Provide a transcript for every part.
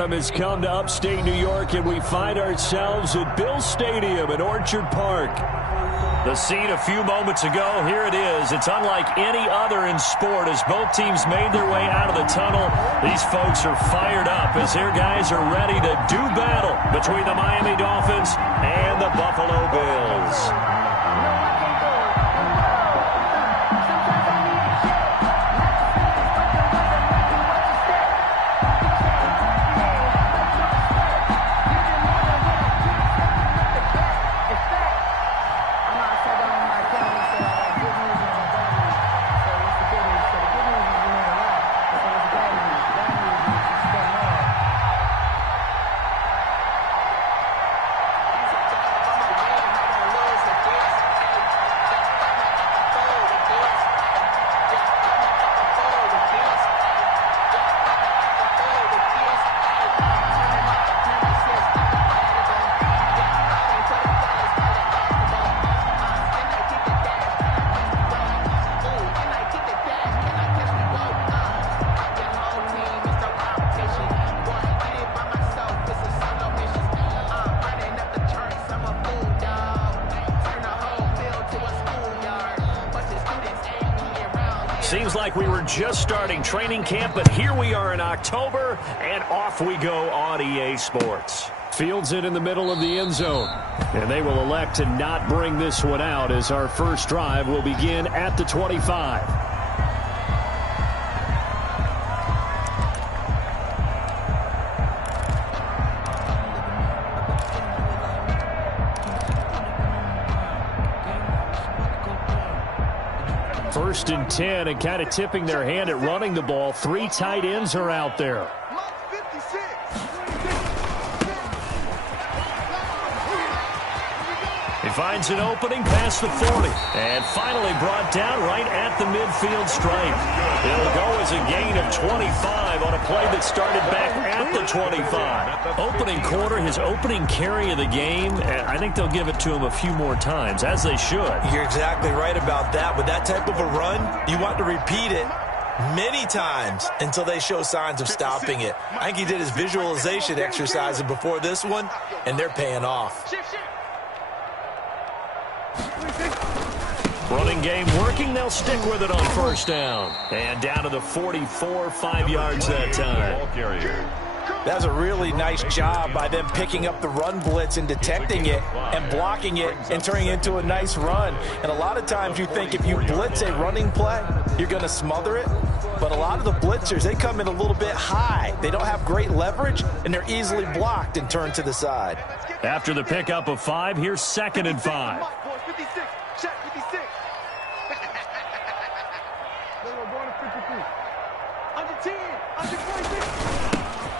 autumn has come to upstate New York, and we find ourselves at Bill Stadium in Orchard Park. The scene a few moments ago, here it is. It's unlike any other in sport as both teams made their way out of the tunnel. These folks are fired up as their guys are ready to do battle between the Miami Dolphins and the Buffalo Bills. Seems like we were just starting training camp, but here we are in October, and off we go on EA Sports. Fields it in the middle of the end zone, and they will elect to not bring this one out as our first drive will begin at the 25. First and 10, and kind of tipping their hand at running the ball. Three tight ends are out there. He finds an opening past the 40, and finally brought down right at the midfield stripe. It'll go as a gain of 25 on a play that started back at the 25. Opening quarter, his opening carry of the game, and I think they'll give it to him a few more times, as they should. You're exactly right about that. With that type of a run, you want to repeat it many times until they show signs of stopping it. I think he did his visualization exercises before this one, and they're paying off. Running game working. They'll stick with it on first down. And down to the 44, 5 yards that time. That's a really nice job by them picking up the run blitz and detecting it and blocking it and turning it into a nice run. And a lot of times you think if you blitz a running play, you're going to smother it. But a lot of the blitzers, they come in a little bit high. They don't have great leverage, and they're easily blocked and turned to the side. After the pickup of 5, here's 2nd and 5.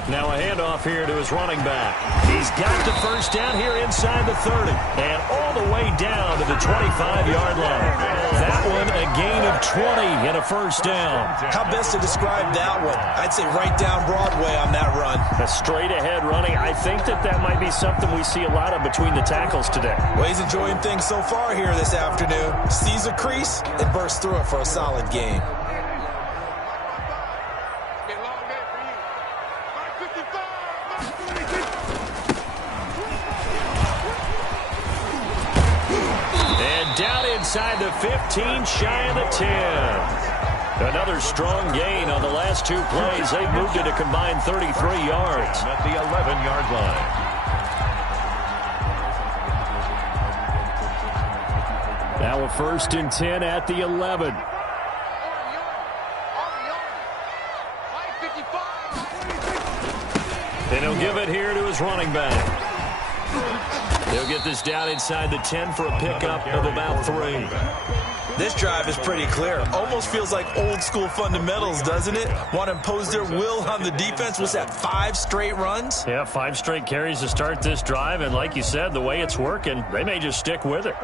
Now a handoff here to his running back. He's got the first down here inside the 30 and all the way down to the 25-yard line. That one a gain of 20 and a first down. How best to describe that one? I'd say right down Broadway on that run. A straight-ahead running. I think that might be something we see a lot of between the tackles today. Well, he's enjoying things so far here this afternoon. Sees a crease and bursts through it for a solid gain. Inside the 15, shy of the 10. Another strong gain on the last 2 plays. They've moved it a combined 33 yards. At the 11-yard line. Now a 1st and 10 at the 11. And he'll give it here to his running back. They'll get this down inside the 10 for a pickup of about 3. This drive is pretty clear. Almost feels like old school fundamentals, doesn't it? Want to impose their will on the defense. Was that 5 straight runs? Yeah, 5 straight carries to start this drive. And like you said, the way it's working, they may just stick with it.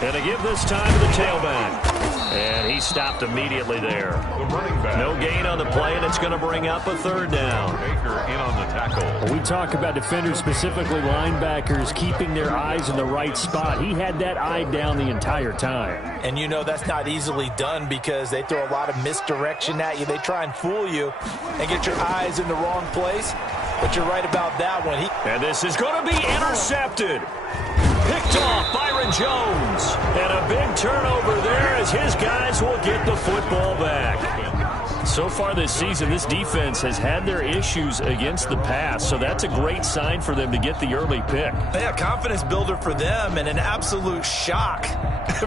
And they give this time to the tailback. And he stopped immediately there. The running back. No gain on the play, and it's going to bring up a third down. Baker in on the tackle. We talk about defenders, specifically linebackers, keeping their eyes in the right spot. He had that eye down the entire time. And you know that's not easily done because they throw a lot of misdirection at you. They try and fool you and get your eyes in the wrong place. But you're right about that one. And this is going to be intercepted. Picked off Byron Jones. And a big turnover there as his guys will get the football back. So far this season, this defense has had their issues against the pass, so that's a great sign for them to get the early pick. Yeah, confidence builder for them and an absolute shock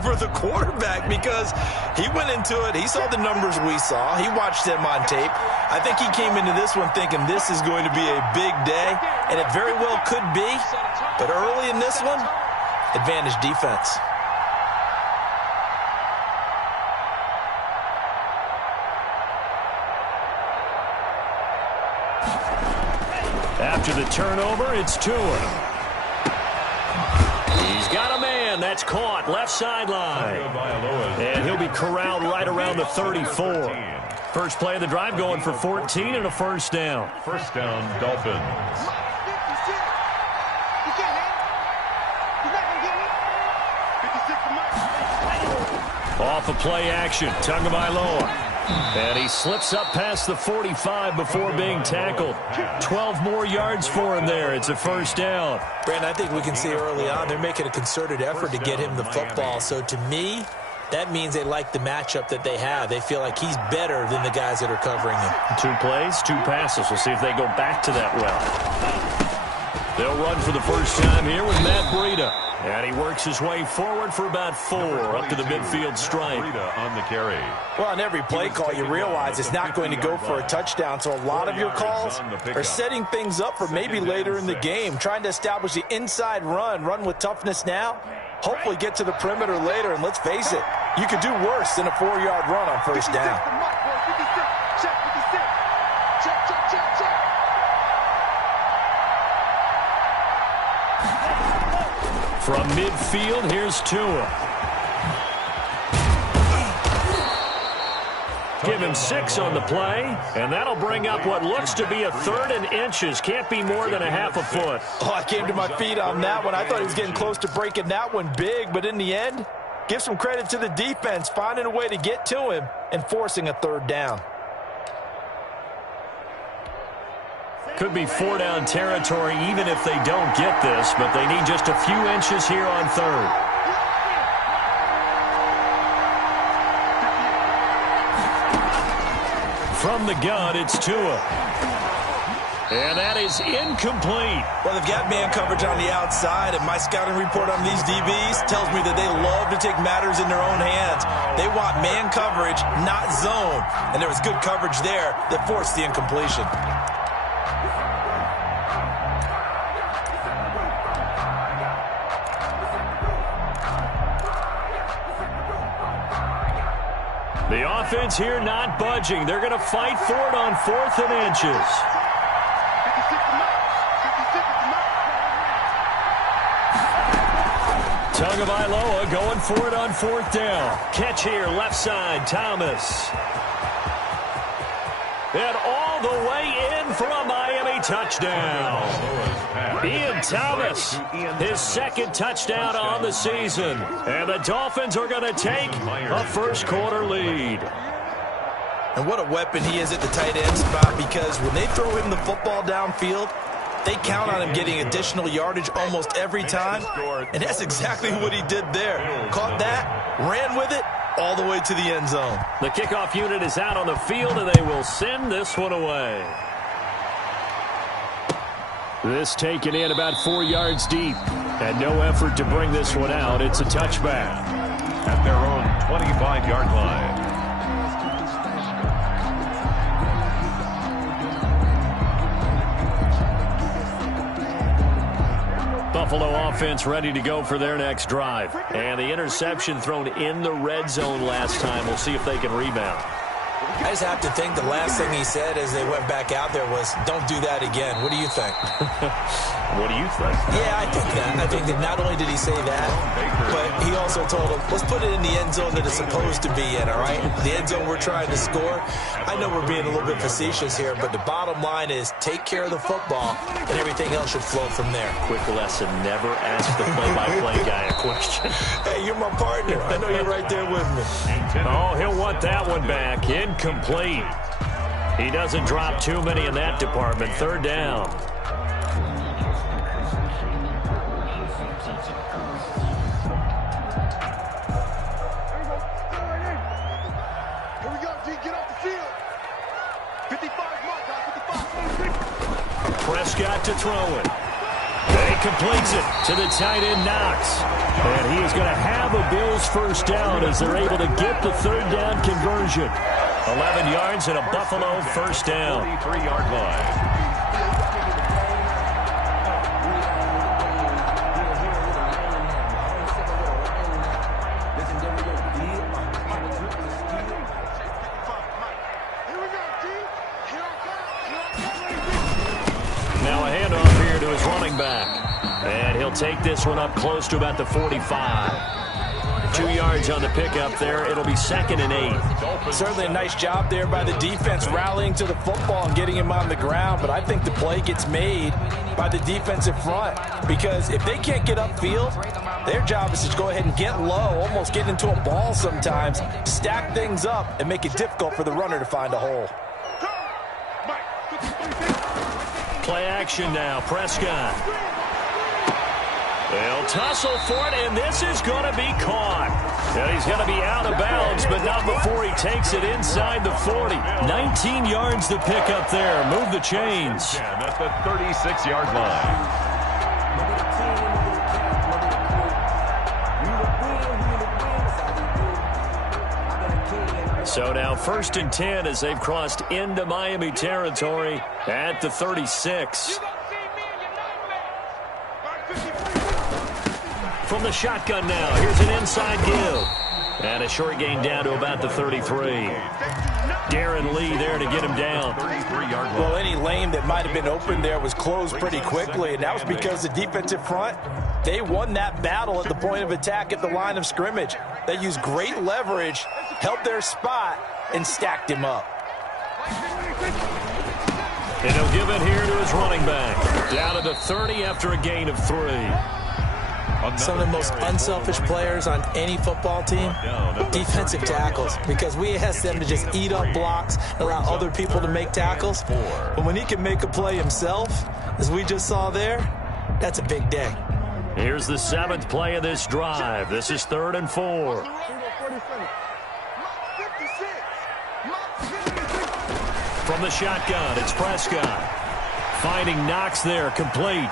for the quarterback because he went into it. He saw the numbers we saw. He watched them on tape. I think he came into this one thinking this is going to be a big day, and it very well could be. But early in this one, advantage defense. After the turnover, it's Tua. He's got a man. That's caught. Left sideline. And he'll be corralled right around the 34. First play of the drive going for 14 and a first down. First down, Dolphins. Off of play action, Tagovailoa. And he slips up past the 45 before being tackled. 12 more yards for him there. It's a first down. Brandon, I think we can see early on they're making a concerted effort to get him the football. So to me, that means they like the matchup that they have. They feel like he's better than the guys that are covering him. 2 plays, 2 passes. We'll see if they go back to that well. They'll run for the first time here with Matt Breida. And he works his way forward for about 4 up to the midfield stripe. On the carry. Well, on every play call, you realize it's not going to go for a touchdown. So a lot of your calls are setting things up for maybe later in the game, trying to establish the inside run with toughness now. Hopefully get to the perimeter later. And let's face it, you could do worse than a 4-yard run on first down. From midfield, here's Tua. Give him 6 on the play, and that'll bring up what looks to be a 3rd and inches. Can't be more than a half a foot. Oh, I came to my feet on that one. I thought he was getting close to breaking that one big, but in the end, give some credit to the defense, finding a way to get to him and forcing a 3rd down. Could be 4-down territory even if they don't get this, but they need just a few inches here on 3rd. From the gun, it's Tua. And that is incomplete. Well, they've got man coverage on the outside, and my scouting report on these DBs tells me that they love to take matters in their own hands. They want man coverage, not zone. And there was good coverage there that forced the incompletion. The offense here not budging. They're going to fight for it on 4th and inches. Tagovailoa going for it on 4th down. Catch here, left side, Thomas. And all the way in for a Miami touchdown. Ian Thomas, his 2nd touchdown on the season. And the Dolphins are going to take a first-quarter lead. And what a weapon he is at the tight end spot, because when they throw him the football downfield, they count on him getting additional yardage almost every time. And that's exactly what he did there. Caught that, ran with it, all the way to the end zone. The kickoff unit is out on the field, and they will send this one away. This taken in about 4 yards deep. And no effort to bring this one out. It's a touchback. At their own 25-yard line. Buffalo offense ready to go for their next drive. And the interception thrown in the red zone last time. We'll see if they can rebound. I just have to think the last thing he said as they went back out there was, don't do that again. What do you think? What do you think? Yeah, I think that. I think that not only did he say that, but he also told him, let's put it in the end zone that it's supposed to be in, all right? The end zone we're trying to score. I know we're being a little bit facetious here, but the bottom line is take care of the football, and everything else should flow from there. Quick lesson, never ask the play-by-play guy a question. Hey, you're my partner. I know you're right there with me. Oh, he'll want that one back. Incomplete. He doesn't drop too many in that department. Third down. Prescott to throw it. And he completes it to the tight end, Knox. And he is going to have a Bills first down as they're able to get the third down conversion. 11 yards and a Buffalo first down. 43-yard line. Take this one up close to about the 45. 2 yards on the pickup there. It'll be 2nd and 8. Certainly a nice job there by the defense rallying to the football and getting him on the ground, but I think the play gets made by the defensive front because if they can't get upfield, their job is to go ahead and get low, almost get into a ball sometimes, stack things up, and make it difficult for the runner to find a hole. Play action now. Prescott. They'll tussle for it, and this is going to be caught. And he's going to be out of bounds, but not before he takes it inside the 40. 19 yards to pick up there. Move the chains. At the 36-yard line. So now 1st and 10 as they've crossed into Miami territory at the 36. From the shotgun now, here's an inside give. And a short gain down to about the 33. Darren Lee there to get him down. Well, any lane that might have been open there was closed pretty quickly, and that was because the defensive front, they won that battle at the point of attack at the line of scrimmage. They used great leverage, held their spot, and stacked him up. And he'll give it here to his running back. Down to the 30 after a gain of 3. Some of the most unselfish players on any football team, defensive tackles, because we ask them to just eat up blocks and allow other people to make tackles. But when he can make a play himself, as we just saw there, that's a big day. Here's the 7th play of this drive. This is 3rd and 4. From the shotgun, it's Prescott. Finding Knox there, complete.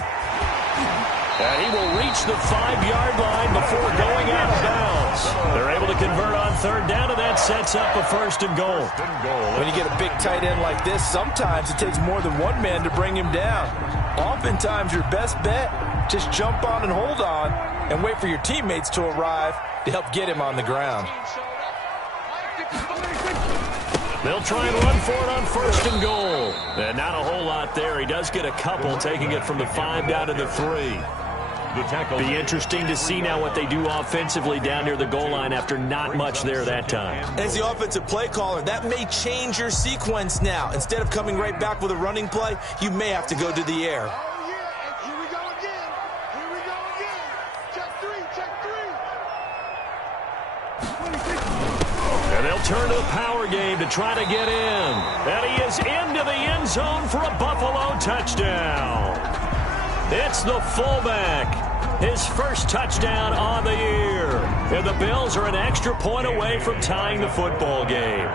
And he will reach the 5-yard line before going out of bounds. They're able to convert on 3rd down, and that sets up a 1st and goal. When you get a big tight end like this, sometimes it takes more than one man to bring him down. Oftentimes, your best bet, just jump on and hold on and wait for your teammates to arrive to help get him on the ground. They'll try and run for it on 1st and goal. And not a whole lot there. He does get a couple, taking it from the 5 down to the 3. Be interesting to see now what they do offensively down near the goal line after not much there that time. As the offensive play caller, that may change your sequence now. Instead of coming right back with a running play, you may have to go to the air. And they'll turn to the power game to try to get in. And he is into the end zone for a Buffalo touchdown. It's the fullback. His first touchdown on the year. And the Bills are an extra point away from tying the football game.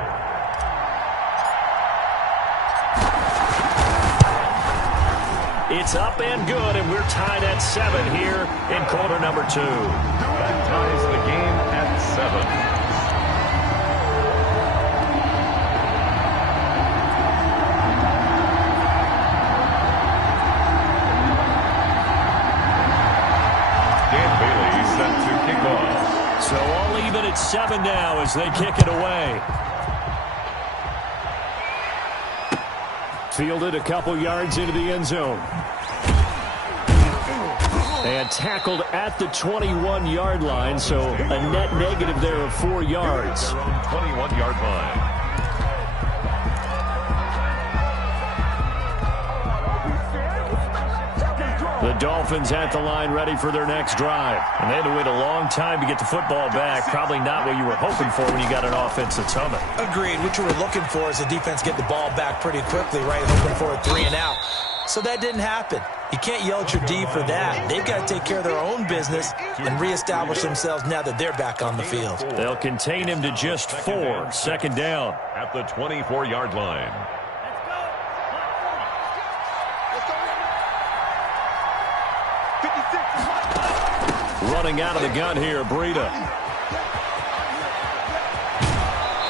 It's up and good, and we're tied at 7 here in quarter number 2. That ties the game at 7. So all even at 7 now as they kick it away. Fielded a couple yards into the end zone. And tackled at the 21-yard line, so a net negative there of 4 yards. 21-yard line. The Dolphins at the line ready for their next drive. And they had to wait a long time to get the football back. Probably not what you were hoping for when you got an offense that's humming. Agreed. What you were looking for is the defense get the ball back pretty quickly, right? Hoping for a 3 and out. So that didn't happen. You can't yell at your D for that. They've got to take care of their own business and reestablish themselves now that they're back on the field. They'll contain him to just 4. Second down. At the 24-yard line. Running out of the gun here, Breida.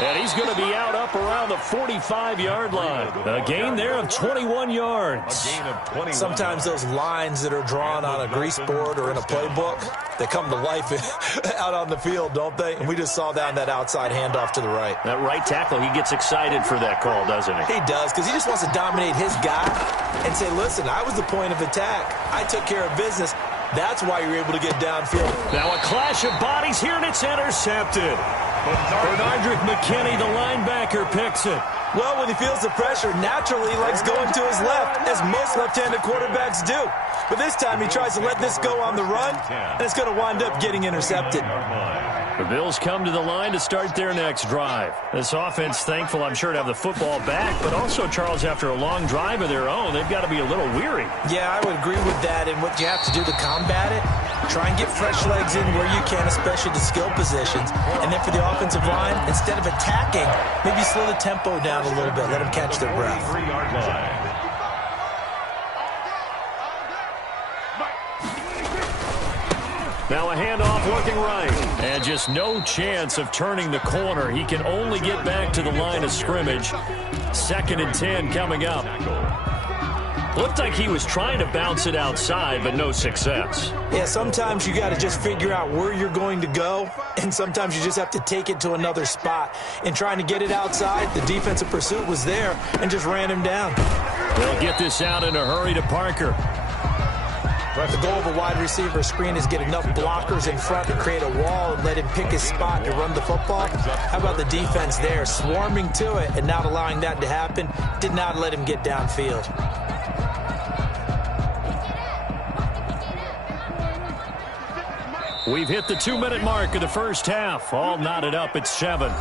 And he's going to be out up around the 45-yard line. A gain there of 21 yards. A gain of 21. Sometimes those lines that are drawn on a grease board or in a playbook, they come to life out on the field, don't they? And we just saw that outside handoff to the right. That right tackle, he gets excited for that call, doesn't he? He does, because he just wants to dominate his guy and say, listen, I was the point of attack. I took care of business. That's why you're able to get downfield. Now a clash of bodies here, and it's intercepted. Bernardrick McKinney, the linebacker, picks it. Well, when he feels the pressure, naturally he likes going to his left, as most left-handed quarterbacks do. But this time he tries to let this go on the run, and it's going to wind up getting intercepted. The Bills come to the line to start their next drive. This offense, thankful, I'm sure, to have the football back, but also, Charles, after a long drive of their own, they've got to be a little weary. Yeah, I would agree with that, and what you have to do to combat it, try and get fresh legs in where you can, especially the skill positions. And then for the offensive line, instead of attacking, maybe slow the tempo down a little bit, let them catch their breath. 3-yard line. Now a handoff looking right. And just no chance of turning the corner. He can only get back to the line of scrimmage. 2nd and 10 coming up. Looked like he was trying to bounce it outside, but no success. Yeah, sometimes you got to just figure out where you're going to go, and sometimes you just have to take it to another spot. In trying to get it outside, the defensive pursuit was there and just ran him down. They'll get this out in a hurry to Parker. Right, the goal of a wide receiver screen is get enough blockers in front to create a wall and let him pick his spot to run the football. How about the defense there, swarming to it and not allowing that to happen? Did not let him get downfield. We've hit the 2-minute mark of the first half. All knotted up at 7.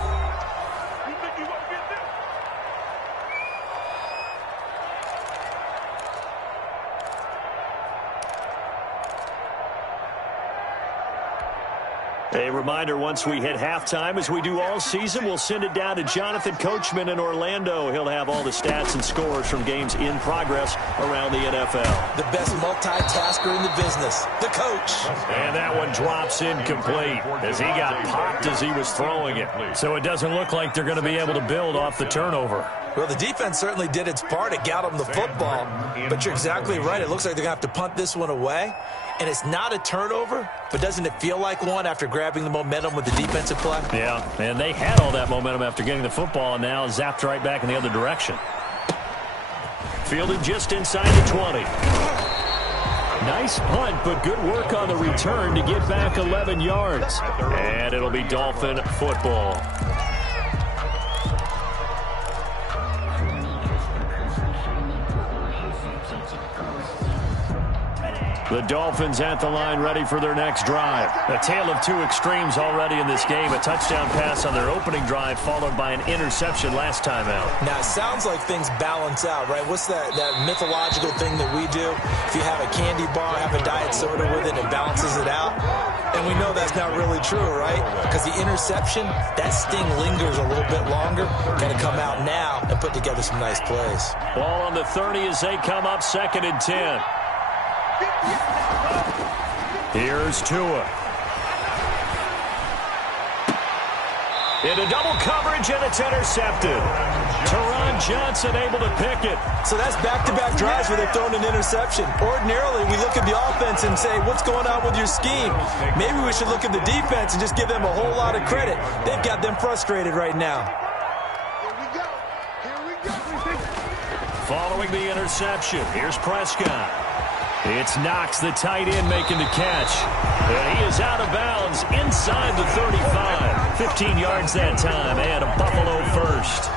A reminder, once we hit halftime, as we do all season, we'll send it down to Jonathan Coachman in Orlando. He'll have all the stats and scores from games in progress around the NFL. The best multitasker in the business, the coach. And that one drops incomplete as he got popped as he was throwing it. So it doesn't look like they're going to be able to build off the turnover. Well, the defense certainly did its part. It got them the football. But you're exactly right. It looks like they're going to have to punt this one away. And it's not a turnover, but doesn't it feel like one after grabbing the momentum with the defensive play? Yeah, and they had all that momentum after getting the football, and now zapped right back in the other direction. Fielded just inside the 20. Nice punt, but good work on the return to get back 11 yards. And it'll be Dolphin football. The Dolphins at the line ready for their next drive. A tale of two extremes already in this game. A touchdown pass on their opening drive followed by an interception last time out. Now, it sounds like things balance out, right? What's that mythological thing that we do? If you have a candy bar, have a diet soda with it, it balances it out. And we know that's not really true, right? Because the interception, that sting lingers a little bit longer. Got to come out now and put together some nice plays. Ball on the 30 as they come up 2nd and 10. Here's Tua. Into double coverage, and it's intercepted. Teron Johnson able to pick it. So that's back-to-back drives where they've thrown an interception. Ordinarily, we look at the offense and say, what's going on with your scheme? Maybe we should look at the defense and just give them a whole lot of credit. They've got them frustrated right now. following the interception. Here's Prescott. It's Knox, the tight end, making the catch. And he is out of bounds inside the 35. 15 yards that time, and a Buffalo first.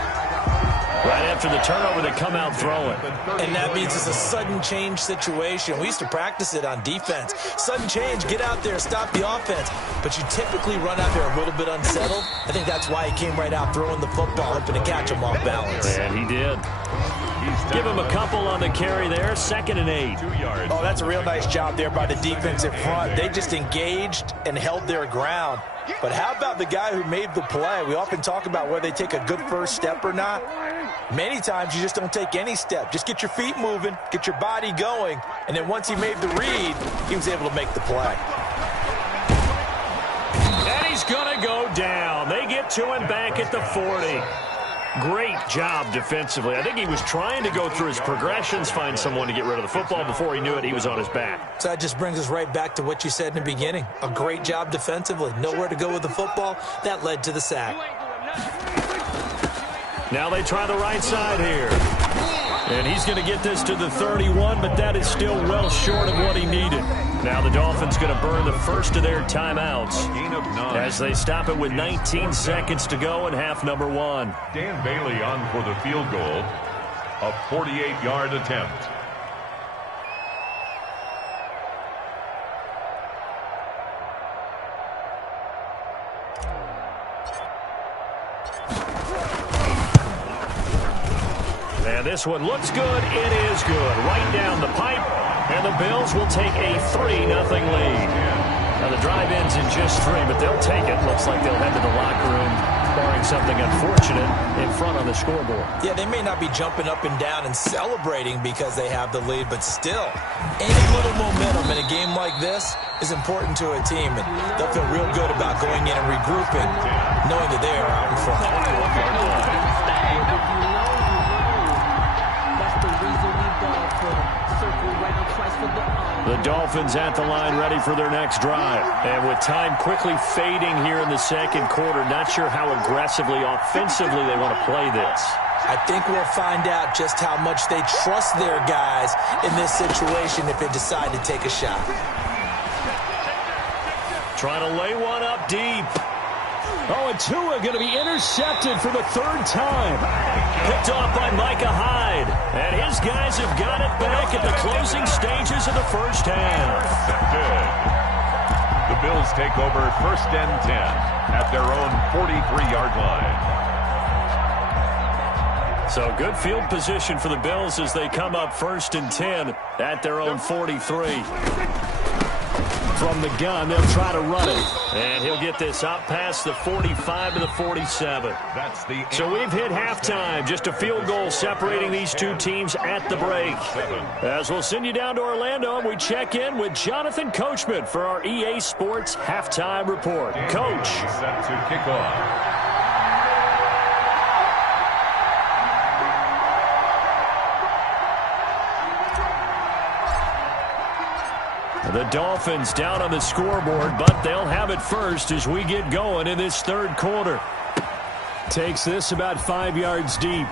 Right after the turnover, they come out throwing. And that means it's a sudden change situation. We used to practice it on defense. Sudden change, get out there, stop the offense. But you typically run out there a little bit unsettled. I think that's why he came right out throwing the football, hoping to catch him off balance. And he did. Give him a couple on the carry there, 2nd and 8. 2 yards. Oh, that's a real nice job there by the defensive front. They just engaged and held their ground. But how about the guy who made the play? We often talk about whether they take a good first step or not. Many times you just don't take any step. Just get your feet moving, get your body going, and then once he made the read, he was able to make the play. And he's going to go down. They get to him back at the 40. Great job defensively. I think he was trying to go through his progressions, find someone to get rid of the football. Before he knew it, he was on his back. So that just brings us right back to what you said in the beginning. A great job defensively. Nowhere to go with the football. That led to the sack. Now they try the right side here. And he's going to get this to the 31, but that is still well short of what he needed. Now the Dolphins going to burn the first of their timeouts as they stop it with 19 seconds to go in half number 1. Dan Bailey on for the field goal. A 48-yard attempt. And this one looks good. It is good. Right down the pipe. And the Bills will take a 3-0 lead. Now the drive ends in just 3, but they'll take it. Looks like they'll head to the locker room, barring something unfortunate, in front on the scoreboard. Yeah, they may not be jumping up and down and celebrating because they have the lead, but still, any little momentum in a game like this is important to a team, and they'll feel real good about going in and regrouping, knowing that they are out in front. The Dolphins at the line, ready for their next drive. And with time quickly fading here in the second quarter, not sure how aggressively, offensively they want to play this. I think we'll find out just how much they trust their guys in this situation if they decide to take a shot. Trying to lay one up deep. Oh, and Tua going to be intercepted for the 3rd time. Picked off by Micah Hyde. And his guys have got it back at the closing stages of the first half. Good. The Bills take over 1st and 10 at their own 43-yard line. So good field position for the Bills as they come up 1st and 10 at their own 43. From the gun, they'll try to run it. And he'll get this up past the 45 to the 47. So we've hit halftime. Just a field goal separating these two teams at the break. As we'll send you down to Orlando, and we check in with Jonathan Coachman for our EA Sports Halftime Report. Coach. Set to kick off. The Dolphins down on the scoreboard, but they'll have it first as we get going in this 3rd quarter. Takes this about 5 yards deep.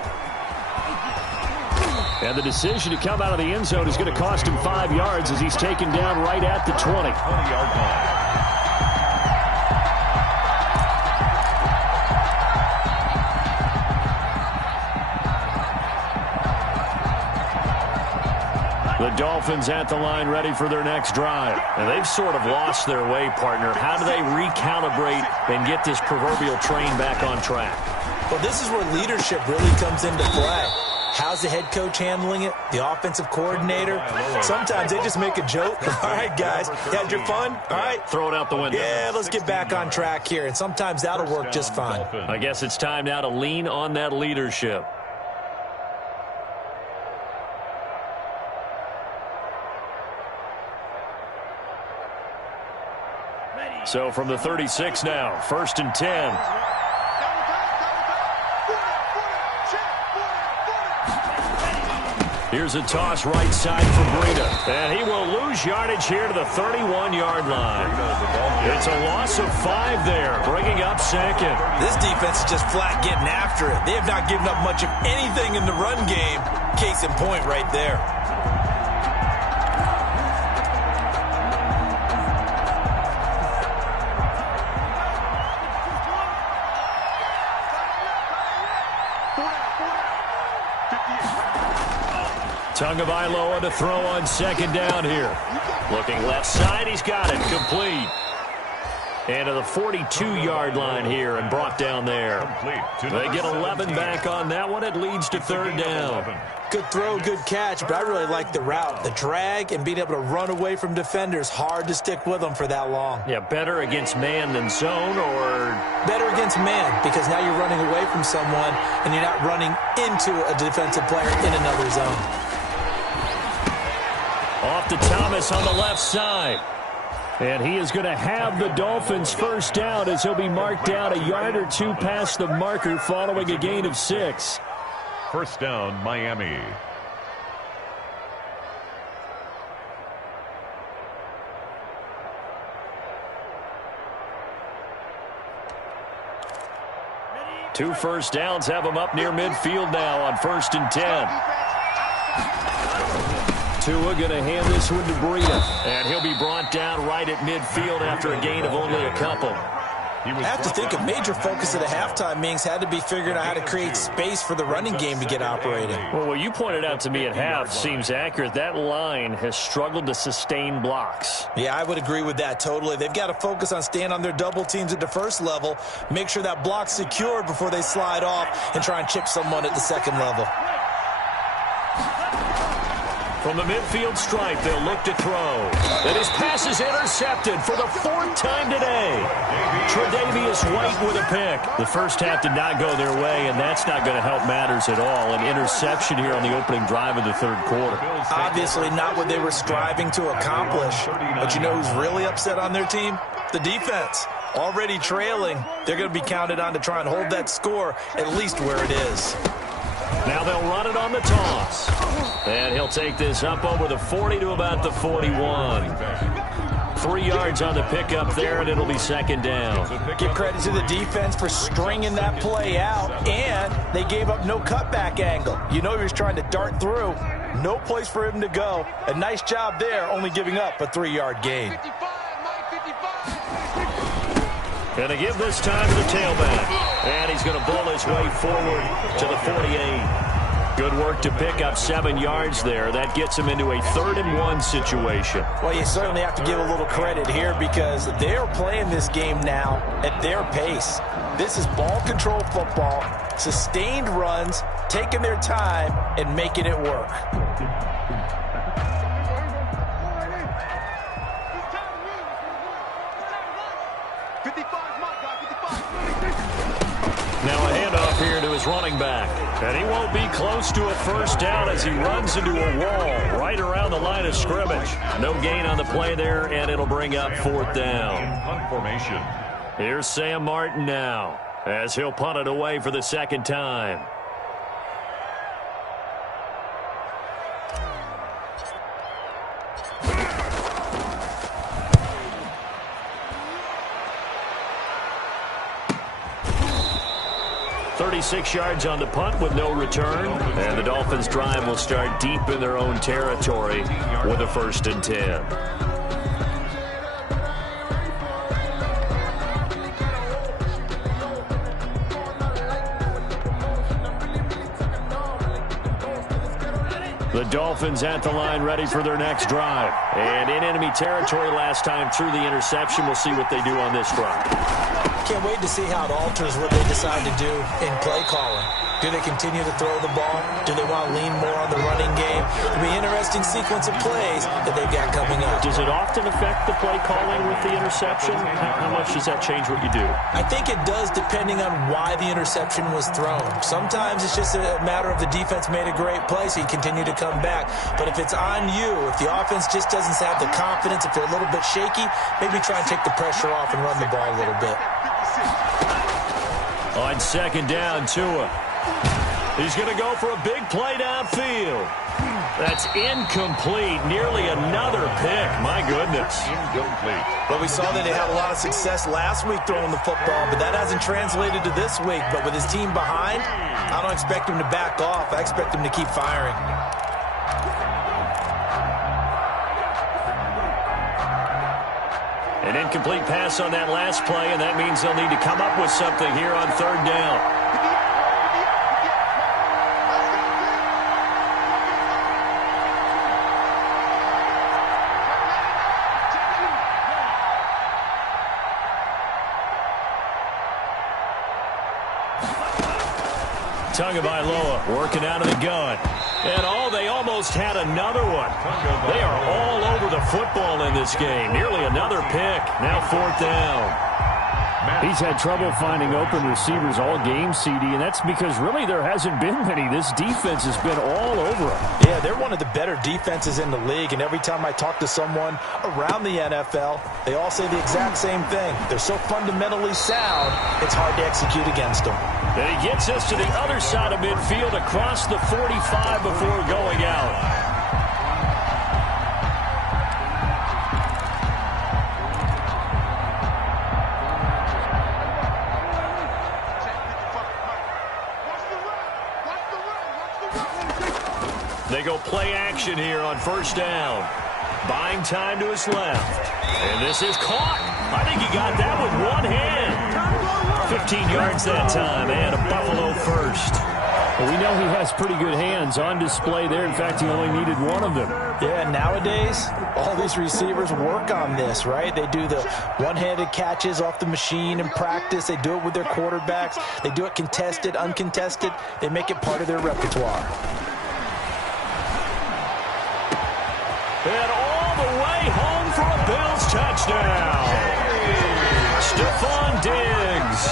And the decision to come out of the end zone is going to cost him 5 yards as he's taken down right at the 20. 20-yard line. The Dolphins at the line ready for their next drive. And they've sort of lost their way, partner. How do they recalibrate and get this proverbial train back on track? Well, this is where leadership really comes into play. How's the head coach handling it? The offensive coordinator? Sometimes they just make a joke. All right, guys, you had your fun? All right. Throw it out the window. Yeah, let's get back on track here. And sometimes that'll work just fine. I guess it's time now to lean on that leadership. So from the 36 now, 1st and 10. Here's a toss right side for Breida. And he will lose yardage here to the 31-yard line. It's a loss of 5 there, bringing up second. This defense is just flat getting after it. They have not given up much of anything in the run game. Case in point right there. Tagovailoa to throw on second down here. Looking left side, he's got it. Complete. And to the 42-yard line here and brought down there. They get 11 back on that one. It leads to third down. Good throw, good catch, but I really like the route. The drag and being able to run away from defenders. Hard to stick with them for that long. Yeah, better against man than zone, or? Better against man, because now you're running away from someone and you're not running into a defensive player in another zone. Off to Thomas on the left side. And he is going to have the Dolphins first down as he'll be marked down a yard or two past the marker following a gain of 6. First down, Miami. Two first downs have him up near midfield now on 1st and 10. Tua going to hand this one to Breida. And he'll be brought down right at midfield after a gain of only a couple. I have to think a major focus of the halftime meetings had to be figuring out how to create space for the running game to get operating. Well, what you pointed out to me at half seems accurate. That line has struggled to sustain blocks. Yeah, I would agree with that totally. They've got to focus on staying on their double teams at the first level, make sure that block's secure before they slide off and try and chip someone at the second level. From the midfield stripe, they'll look to throw. And his pass is intercepted for the 4th time today. Tre'Davious White with a pick. The first half did not go their way, and that's not going to help matters at all. An interception here on the opening drive of the third quarter. Obviously not what they were striving to accomplish. But you know who's really upset on their team? The defense. Already trailing. They're going to be counted on to try and hold that score at least where it is. Now they'll run it on the toss. And he'll take this up over the 40 to about the 41. 3 yards on the pickup there, and it'll be second down. Give credit to the defense for stringing that play out, and they gave up no cutback angle. You know he was trying to dart through. No place for him to go. A nice job there, only giving up a 3-yard gain. Going to give this time to the tailback. And he's going to bull his way forward to the 48. Good work to pick up 7 yards there. That gets him into a 3rd and 1 situation. Well, you certainly have to give a little credit here because they're playing this game now at their pace. This is ball control football, sustained runs, taking their time, and making it work. Now a handoff here to his running back. And he won't be close to a first down as he runs into a wall right around the line of scrimmage. No gain on the play there, and it'll bring up 4th down. Punt formation. Here's Sam Martin now as he'll punt it away for the 2nd time. .36 yards on the punt with no return. And the Dolphins' drive will start deep in their own territory with a 1st and 10. The Dolphins at the line ready for their next drive. And in enemy territory last time through the interception. We'll see what they do on this drive. Can't wait to see how it alters what they decide to do in play calling. Do they continue to throw the ball? Do they want to lean more on the running game? It'll be an interesting sequence of plays that they've got coming up. Does it often affect the play calling with the interception? How much does that change what you do? I think it does depending on why the interception was thrown. Sometimes it's just a matter of the defense made a great play, so you continue to come back. But if it's on you, if the offense just doesn't have the confidence, if they're a little bit shaky, maybe try and take the pressure off and run the ball a little bit. On 2nd down, Tua. He's going to go for a big play downfield. That's incomplete. Nearly another pick. My goodness. Incomplete. But we saw that they had a lot of success last week throwing the football, but that hasn't translated to this week. But with his team behind, I don't expect him to back off. I expect him to keep firing. An incomplete pass on that last play, and that means they'll need to come up with something here on third down. Tagovailoa working out of the gun. And they almost had another one. They are all over the football in this game. Nearly another pick. Now fourth down. He's had trouble finding open receivers all game, CD, and that's because really there hasn't been many. This defense has been all over him. Yeah, they're one of the better defenses in the league, and every time I talk to someone around the NFL, they all say the exact same thing. They're so fundamentally sound, it's hard to execute against them. And he gets us to the other side of midfield across the 45 before going out. They go play action here on first down. Buying time to his left. And this is caught. I think he got that with one hand. 15 yards that time, and a Buffalo first. Well, we know he has pretty good hands on display there. In fact, he only needed one of them. Yeah, nowadays, all these receivers work on this, right? They do the one-handed catches off the machine in practice. They do it with their quarterbacks. They do it contested, uncontested. They make it part of their repertoire. And all the way home for a Bills touchdown. Stephon Diggs,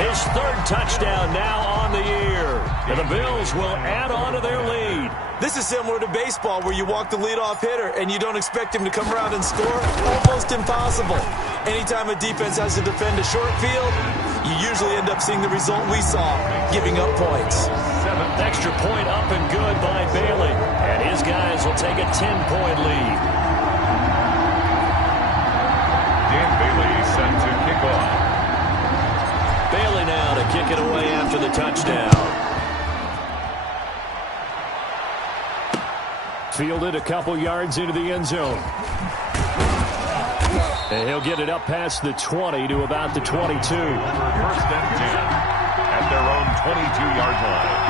his third touchdown now on the year. And the Bills will add on to their lead. This is similar to baseball where you walk the leadoff hitter and you don't expect him to come around and score. Almost impossible. Anytime a defense has to defend a short field, you usually end up seeing the result we saw, giving up points. Seventh extra point up and good by Bailey. And his guys will take a 10-point lead. Dan Bailey set to kick off. Bailey now to kick it away after the touchdown. Fielded a couple yards into the end zone. And he'll get it up past the 20 to about the 22. First and 10 at their own 22-yard line.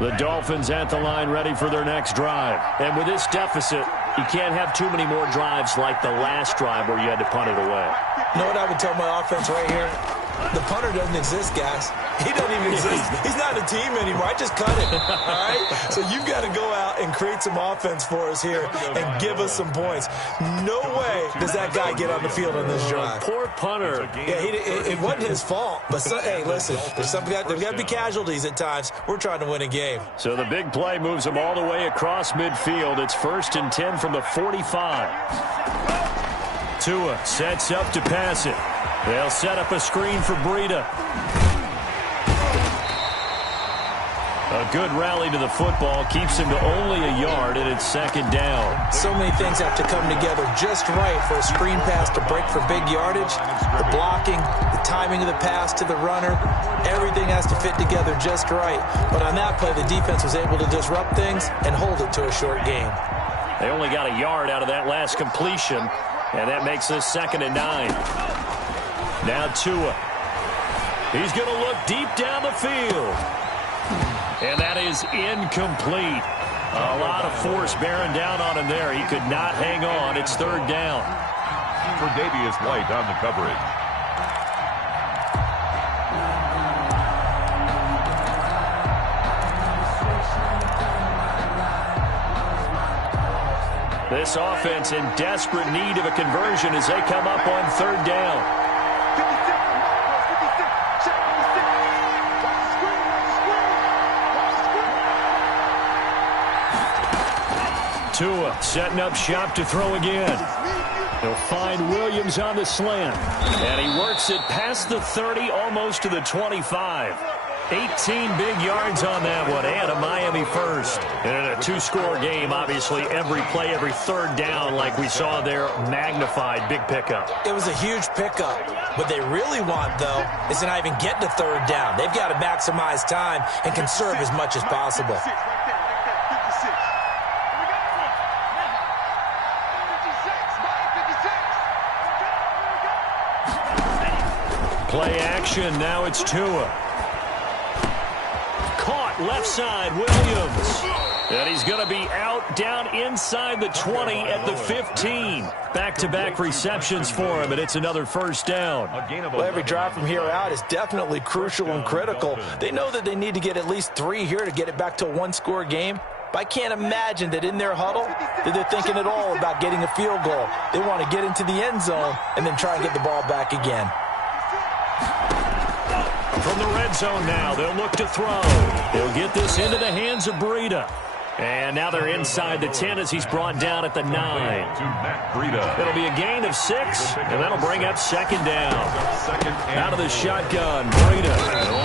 The Dolphins at the line ready for their next drive. And with this deficit, you can't have too many more drives like the last drive where you had to punt it away. You know what I would tell my offense right here? The punter doesn't exist, guys. He doesn't even exist. He's not a team anymore. I just cut him, all right? So you've got to go out and create some offense for us here and give us some points. No way does that guy get on the field on this drive. Poor punter. Yeah, it wasn't his fault. But, hey, listen, there's got to be casualties at times. We're trying to win a game. So the big play moves them all the way across midfield. It's first and 10 from the 45. Tua sets up to pass it. They'll set up a screen for Breida. A good rally to the football keeps him to only a yard, and it's second down. So many things have to come together just right for a screen pass to break for big yardage. The blocking, the timing of the pass to the runner, everything has to fit together just right. But on that play, the defense was able to disrupt things and hold it to a short game. They only got a yard out of that last completion, and that makes this second and 9. Now Tua. He's going to look deep down the field. And that is incomplete. A lot of force bearing down on him there. He could not hang on. It's third down. For Davius White on the coverage. This offense in desperate need of a conversion as they come up on third down. Setting up shop to throw again. He'll find Williams on the slant. And he works it past the 30, almost to the 25. 18 big yards on that one, and a Miami first. And in a two-score game, obviously, every play, every third down, like we saw there, magnified, big pickup. It was a huge pickup. What they really want, though, is to not even get to third down. They've got to maximize time and conserve as much as possible. Play action, now it's Tua. Caught left side, Williams. And he's going to be out down inside the 20 at the 15. Back-to-back receptions for him, and it's another first down. Well, every drive from here out is definitely crucial and critical. They know that they need to get at least 3 here to get it back to a one-score game. But I can't imagine that in their huddle that they're thinking at all about getting a field goal. They want to get into the end zone and then try and get the ball back again. From the red zone now, they'll look to throw. They'll get this into the hands of Breida. And now they're inside the 10 as he's brought down at the 9. It'll be a gain of 6, and that'll bring up second down. Out of the shotgun, Breida.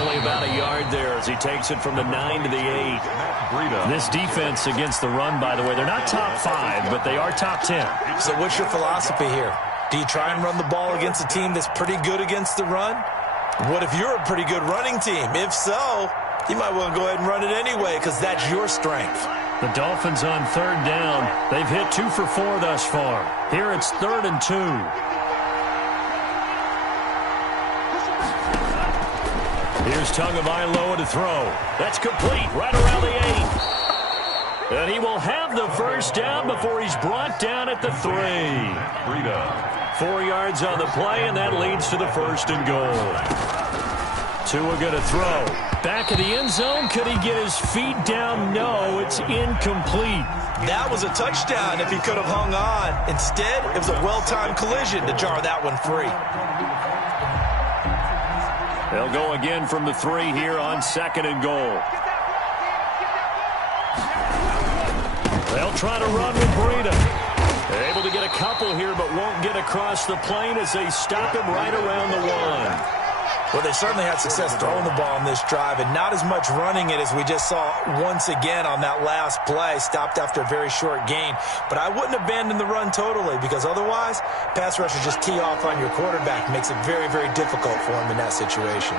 Only about a yard there as he takes it from the 9 to the 8. This defense against the run, by the way, they're not top 5, but they are top 10. So what's your philosophy here? Do you try and run the ball against a team that's pretty good against the run? What if you're a pretty good running team? If so, you might want to go ahead and run it anyway because that's your strength. The Dolphins on third down. They've hit 2 for 4 thus far. Here it's 3rd and 2. Here's Tagovailoa to throw. That's complete right around the 8. And he will have the first down before he's brought down at the 3. 4 yards on the play, and that leads to the 1st and goal. Tua going to throw. Back of the end zone. Could he get his feet down? No, it's incomplete. That was a touchdown if he could have hung on. Instead, it was a well-timed collision to jar that one free. They'll go again from the 3 here on 2nd and goal. They'll try to run with Breida. They're able to get a couple here, but won't get across the plane as they stop him right around the 1. Well, they certainly had success throwing the ball on this drive, and not as much running it as we just saw once again on that last play. Stopped after a very short gain. But I wouldn't abandon the run totally, because otherwise, pass rushers just tee off on your quarterback. Makes it very, very difficult for him in that situation.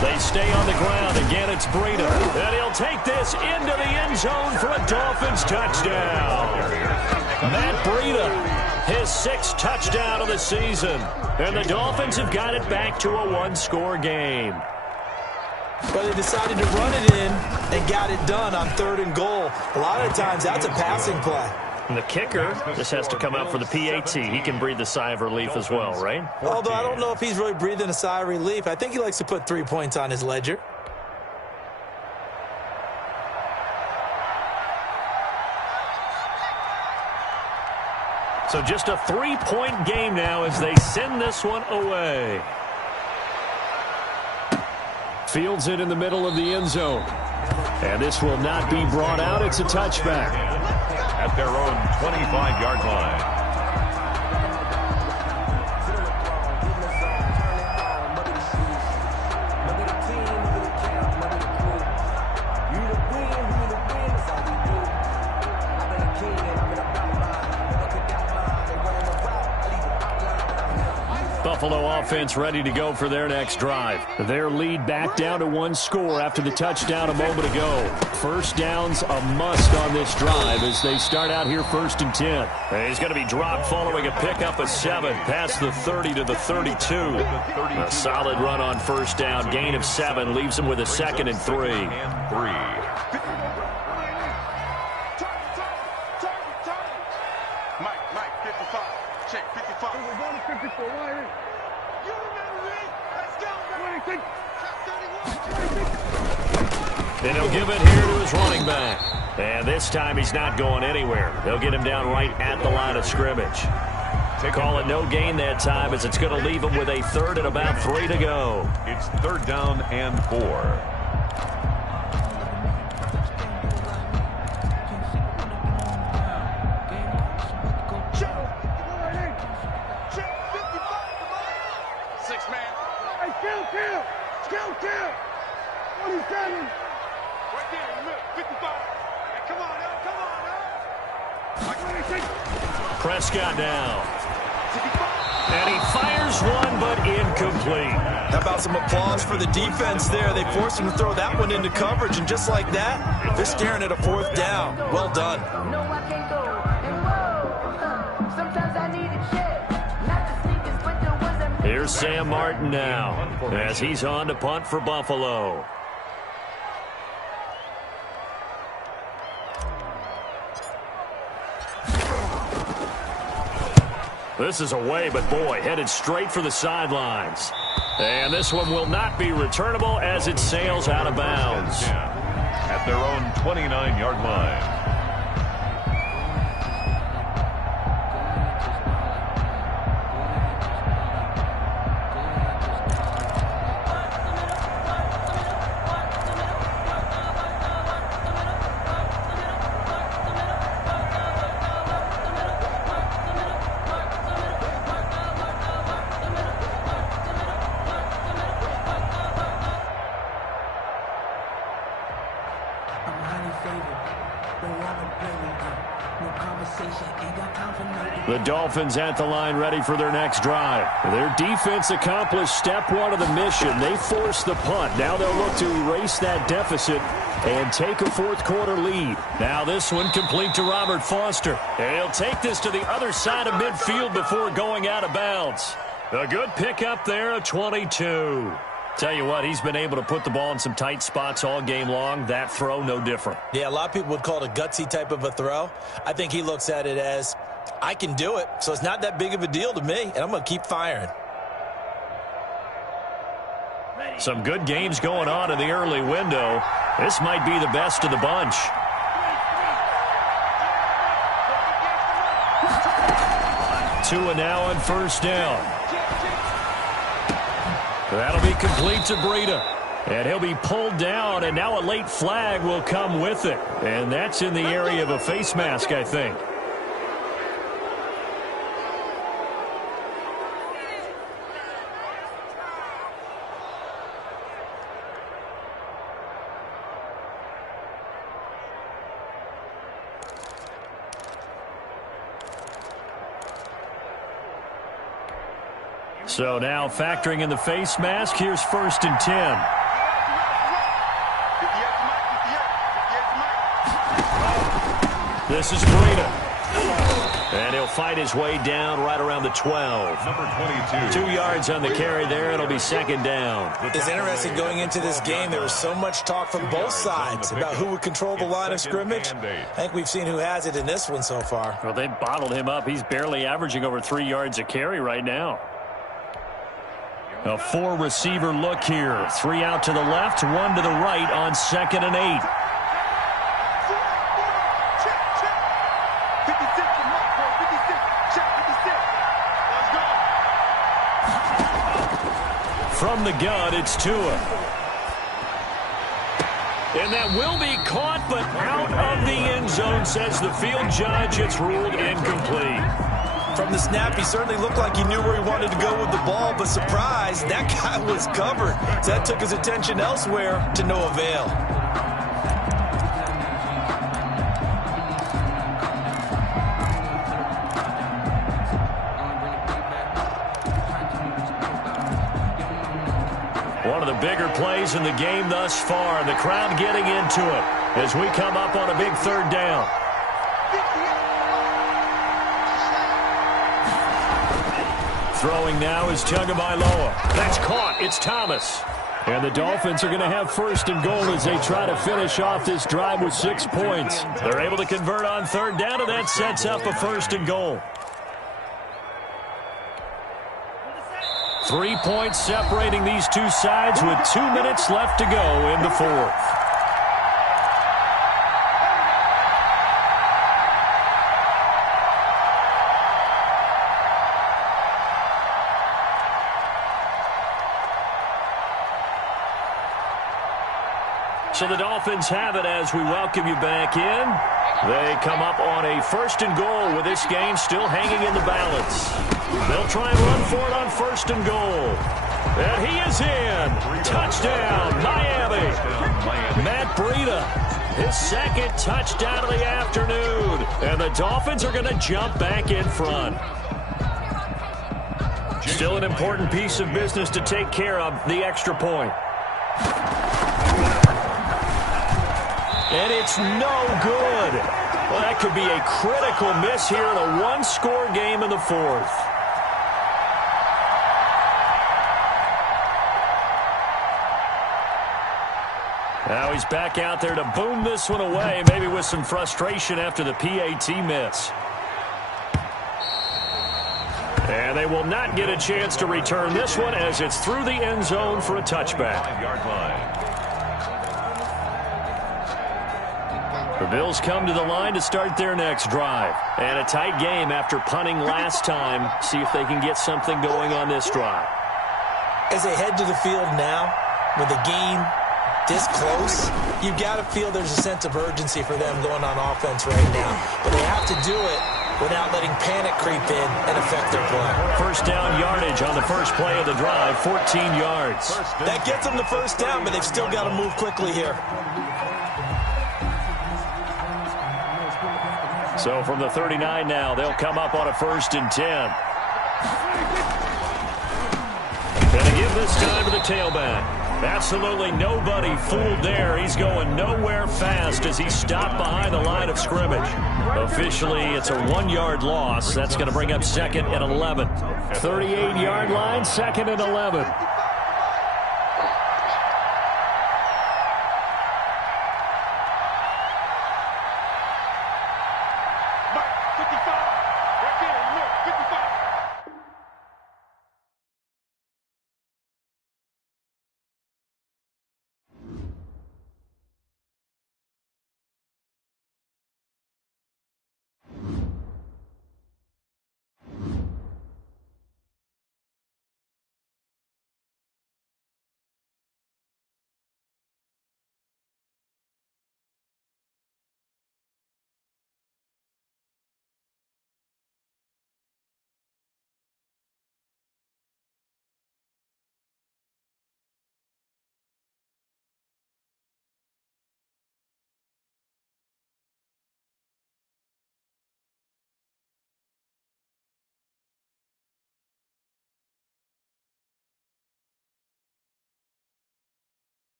They stay on the ground. Again, it's Breida. And he'll take this into the end zone for a Dolphins touchdown. Matt Breida, his 6th touchdown of the season. And the Dolphins have got it back to a one-score game. But they decided to run it in and got it done on 3rd and goal. A lot of times, that's a passing play. And the kicker just has to come out for the PAT. He can breathe a sigh of relief as well, right? Although I don't know if he's really breathing a sigh of relief. I think he likes to put 3 points on his ledger. So just a 3-point game now as they send this one away. Fields it in the middle of the end zone. And this will not be brought out. It's a touchback. At their own 25-yard line. Buffalo offense ready to go for their next drive. Their lead back down to 1 score after the touchdown a moment ago. First down's a must on this drive as they start out here 1st and 10. And he's going to be dropped following a pickup of 7 past the 30 to the 32. A solid run on first down. Gain of 7 leaves him with a 2nd and 3. And he'll give it here to his running back. And this time he's not going anywhere. They'll get him down right at the line of scrimmage. Call it no gain that time as it's going to leave him with a 3rd and about 3 to go. It's 3rd down and 4. Skill. 27. Right there, 55. Hey, come on, now. Prescott now. And he fires one, but incomplete. How about some applause for the defense there? They forced him to throw that one into coverage, and just like that, they're staring at a 4th down. Well done. Here's Sam Martin now, as he's on to punt for Buffalo. This is away, but boy, headed straight for the sidelines. And this one will not be returnable as it sails out of bounds. At their own 29-yard line. The Dolphins at the line ready for their next drive. Their defense accomplished step 1 of the mission. They forced the punt. Now they'll look to erase that deficit and take a 4th quarter lead. Now this one complete to Robert Foster. And he'll take this to the other side of midfield before going out of bounds. A good pickup there of 22. Tell you what, he's been able to put the ball in some tight spots all game long. That throw, no different. Yeah, a lot of people would call it a gutsy type of a throw. I think he looks at it as, I can do it, so it's not that big of a deal to me, and I'm going to keep firing. Some good games going on in the early window. This might be the best of the bunch. Tua now on 1st down. That'll be complete to Breida. And he'll be pulled down, and now a late flag will come with it. And that's in the area of a face mask, I think. So now factoring in the face mask, here's 1st and 10. This is Breida. And he'll fight his way down right around the 12. Number 22. 2 yards on the carry there. It'll be 2nd down. It's interesting going into this game. There was so much talk from both sides about who would control the line of scrimmage. I think we've seen who has it in this one so far. Well, they bottled him up. He's barely averaging over 3 yards a carry right now. A 4-receiver look here. 3 out to the left, 1 to the right on 2nd and 8. From the gun, it's Tua. And that will be caught, but out of the end zone, says the field judge. It's ruled incomplete. From the snap, he certainly looked like he knew where he wanted to go with the ball, but surprise, that guy was covered. So that took his attention elsewhere to no avail. One of the bigger plays in the game thus far. The crowd getting into it as we come up on a big 3rd down. Throwing now is Tagovailoa. That's caught. It's Thomas. And the Dolphins are going to have 1st and goal as they try to finish off this drive with 6 points. They're able to convert on 3rd down, and that sets up a 1st and goal. 3 points separating these two sides with 2 minutes left to go in the 4th. So the Dolphins have it as we welcome you back in. They come up on a 1st and goal with this game still hanging in the balance. They'll try and run for it on 1st and goal. And he is in. Touchdown, Miami. Matt Breida, his second touchdown of the afternoon. And the Dolphins are going to jump back in front. Still an important piece of business to take care of, the extra point. And it's no good. Well, that could be a critical miss here in a one-score game in the fourth. Now he's back out there to boom this one away, maybe with some frustration after the PAT miss. And they will not get a chance to return this one as it's through the end zone for a touchback. 5-yard line. The Bills come to the line to start their next drive. And a tight game after punting last time. See if they can get something going on this drive. As they head to the field now, with the game this close, you've got to feel there's a sense of urgency for them going on offense right now. But they have to do it without letting panic creep in and affect their play. First down yardage on the first play of the drive, 14 yards. That gets them the first down, but they've still got to move quickly here. So from the 39 now, they'll come up on a 1st and 10. And they give this time to the tailback. Absolutely nobody fooled there. He's going nowhere fast as he stopped behind the line of scrimmage. Officially, it's a 1-yard loss. That's going to bring up 2nd and 11. 38-yard line, 2nd and 11.